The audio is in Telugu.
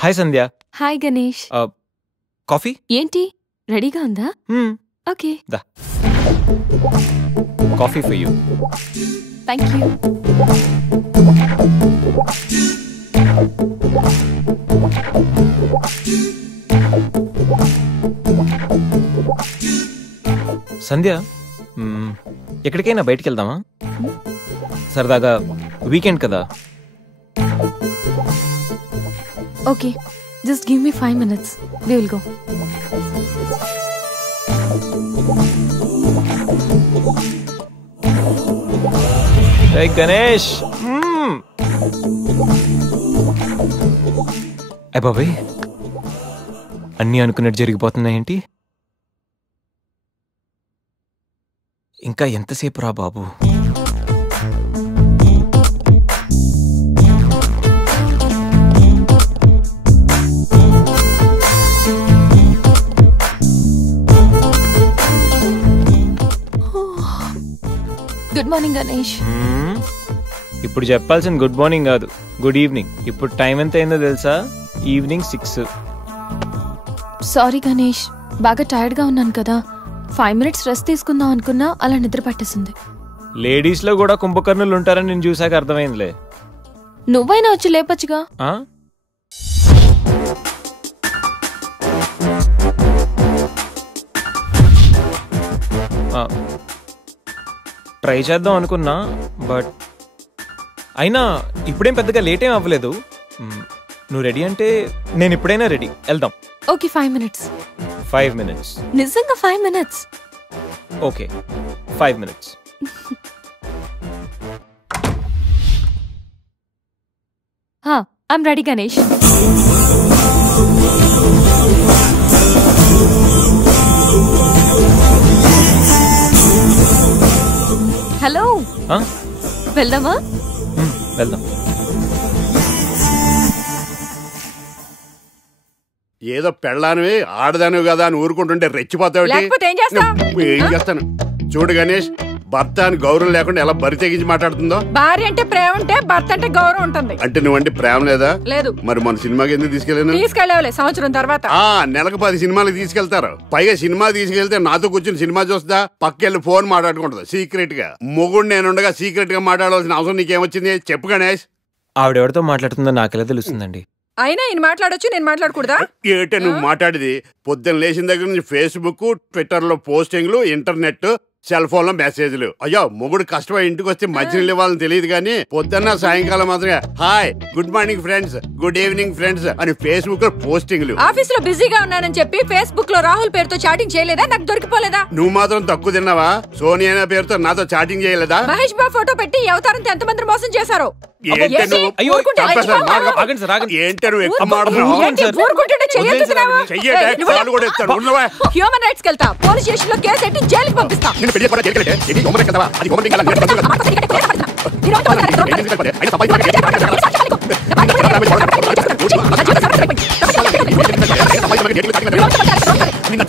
Hi Sandhya. Hi Ganesh. Coffee ఏంటి రెడీగా ఉందా? ఓకే. దా coffee for you. Thank you. Sandhya, ఎక్కడికైనా బయటికి వెళ్దామా? సరదాగా వీకెండ్ కదా. Okay, just give me 5 minutes. We will go. Hey Ganesh. అయ్ బాబాయ్, అన్నీ అనుకున్నట్టు జరిగిపోతున్నాయేంటి? ఇంకా ఎంతసేపు రా బాబు. Good morning Ganesh. ఇప్పుడు చెప్పాల్సిన గుడ్ మార్నింగ్ కాదు, గుడ్ ఈవినింగ్. ఇప్పుడు టైం ఎంత అయిందో తెలుసా? ఈవినింగ్ 6. సారీ గణేష్, బాగా టైర్డ్ గా ఉన్నాను కదా. 5 minutes రెస్ట్ తీసుకుందాం అనుకున్నా, అలా నిద్ర పట్టేసింది. లేడీస్ లో కూడా కుంభకర్ణులు ఉంటారని నేను చూసాక అర్థమైందిలే. నువ్వైనా వచ్చి లేపచ్చుగా. ట్రై చేద్దాం అనుకున్నా, బట్ అయినా ఇప్పుడేం పెద్దగా లేట్ ఏం అవ్వలేదు. నువ్వు రెడీ అంటే నేను ఇప్పుడైనా రెడీ, వెళ్దాం. Okay, 5 minutes. 5 minutes? నిజంగా 5 minutes? Okay, 5 minutes. I'm ready Ganesh. Hello, వెళ్దామా? వెళ్దాం. ఏదో పెళ్ళానివి ఆడదానివి కదా అని ఊరుకుంటుంటే రెచ్చిపోతావు. ఏం చేస్తాను చూడు గణేష్, భర్త అని గౌరవం లేకుండా ఎలా బరి తెగించి మాట్లాడుతుందో. భార్య అంటే ప్రేమ ఉంటే భర్త అంటే గౌరవం ఉంటుంది. అంటే నువ్వంటే ప్రేమ లేదా? లేదు. మరి మన సినిమాకి ఎందుకు తీసుకెళ్ళాను? తీసుకెళ్ళవలే, సంవత్సరం తర్వాత. నెలకు 10 సినిమాలకు తీసుకెళ్తారు. పైగా సినిమా తీసుకెళ్తే నాతో కూర్చుని సినిమా చూస్తా, పక్కెళ్ళి ఫోన్ మాట్లాడుకుంటుంది సీక్రెట్ గా. మొగుడు నేనుండగా సీక్రెట్ గా మాట్లాడాల్సిన అవసరం నీకేమొచ్చింది చెప్పు గణేష్. ఆవిడెవరితో మాట్లాడుతుందో నాకెలా తెలుస్తుందండి? అయినా ఈయన మాట్లాడొచ్చు, నేను మాట్లాడకూడదా? ఏటే నువ్వు మాట్లాడేది? పొద్దున్న లేచిన దగ్గర నుంచి ఫేస్బుక్, ట్విట్టర్ లో పోస్టింగ్లు, ఇంటర్నెట్, సెల్ ఫోన్ లో మెసేజ్లు. అయ్యో, మొగుడు కష్టమై ఇంటికి వస్తే మధ్యలో ఇవ్వాలని తెలియదు కానీ పొద్దున్న సాయంకాలం మాత్రమే hi, good morning friends, good evening friends అని ఫేస్బుక్ లో పోస్టింగ్లు. ఆఫీస్ లో బిజీగా ఉన్నానని చెప్పి ఫేస్బుక్ లో రాహుల్ పేరుతో చాటింగ్ చేయలేదా? నాకు దొరికిపోలేదా? నువ్వు మాత్రం తక్కువ తిన్నావా? సోనియా పేరుతో నాతో చాటింగ్ చేయలేదా? మహేష్ బాబు ఫోటో పెట్టి ఈ అవతారంతో ఎంతమంది మోసం చేశారు. ఏంటే నువ్వు ఎక్కువ హ్యూమన్ రైట్స్ కెళ్తా, పోలీస్ స్టేషన్ లో కేసు పెట్టి జైలుకి పంపిస్తా. నిన్న